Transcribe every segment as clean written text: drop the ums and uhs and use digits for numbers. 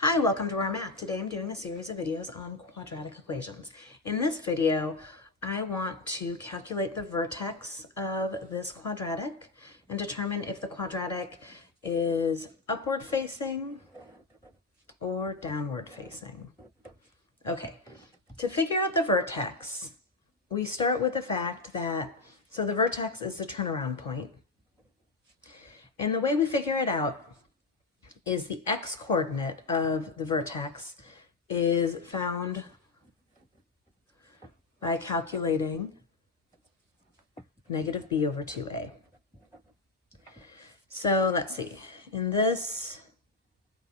Hi, welcome to our math. Today I'm doing a series of videos on quadratic equations. In this video, I want to calculate the vertex of this quadratic and determine if the quadratic is upward facing or downward facing. Okay, to figure out the vertex, we start with the fact that, so the vertex is the turnaround point. And the way we figure it out is the x-coordinate of the vertex is found by calculating negative b over 2a. So let's see, in this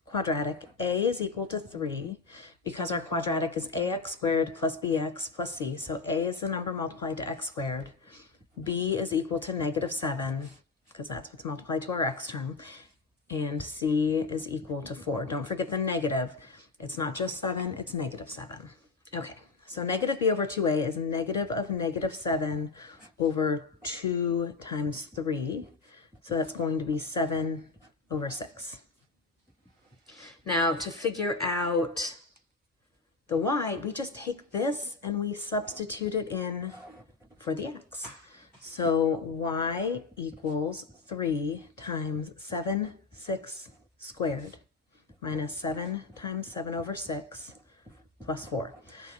quadratic, a is equal to 3 because our quadratic is ax squared plus bx plus c. So a is the number multiplied to x squared. B is equal to negative 7 because that's what's multiplied to our x term. And c is equal to 4. Don't forget the negative. It's not just 7, it's negative 7. Okay, so negative b over 2a is negative of negative 7 over 2 times 3. So that's going to be 7 over 6. Now, to figure out the y, we just take this and we substitute it in for the x. So y equals 3 times 7, 6 squared minus 7 times 7 over 6 plus 4.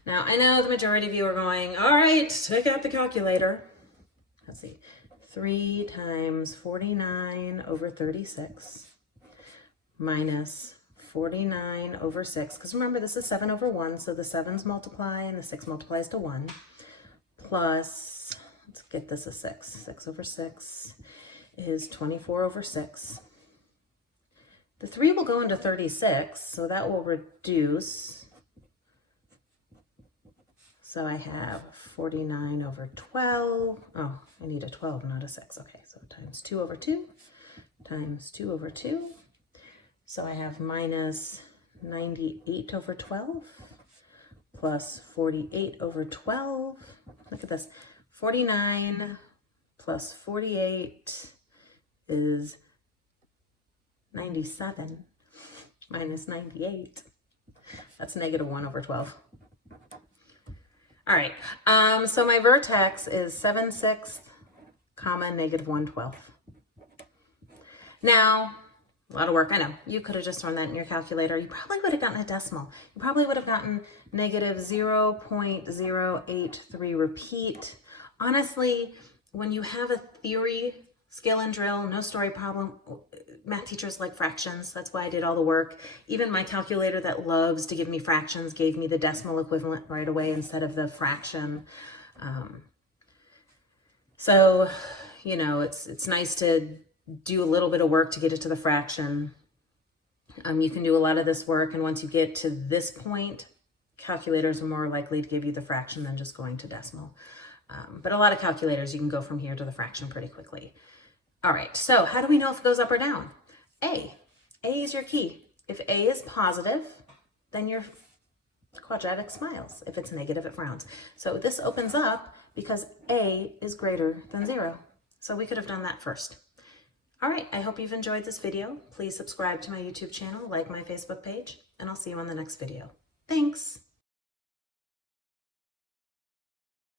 Now, I know the majority of you are going, all right, take out the calculator. Let's see, 3 times 49 over 36 minus 49 over 6, because remember this is 7 over 1, so the 7's multiply and the 6 multiplies to 1, plus, let's get this a 6. 6 over 6 is 24 over 6. The 3 will go into 36, so that will reduce. So I have 49 over 12. Oh, I need a 12, not a 6. Okay, so times 2 over 2 times 2 over 2. So I have minus 98 over 12 plus 48 over 12. Look at this. 49 plus 48 is 97 minus 98. That's negative 1 over 12. All right, so my vertex is 7/6, comma, negative 1/12. Now, a lot of work, I know. You could have just thrown that in your calculator. You probably would have gotten a decimal. You probably would have gotten negative 0.083 repeat. Honestly, when you have a theory, scale and drill, no story problem, math teachers like fractions. That's why I did all the work. Even my calculator that loves to give me fractions gave me the decimal equivalent right away instead of the fraction. So, you know, it's nice to do a little bit of work to get it to the fraction. You can do a lot of this work, and once you get to this point, calculators are more likely to give you the fraction than just going to decimal. But a lot of calculators, you can go from here to the fraction pretty quickly. All right, so how do we know if it goes up or down? A is your key. If A is positive, then your quadratic smiles. If it's negative, it frowns. So this opens up because A is greater than 0. So we could have done that first. All right, I hope you've enjoyed this video. Please subscribe to my YouTube channel, like my Facebook page, and I'll see you on the next video. Thanks.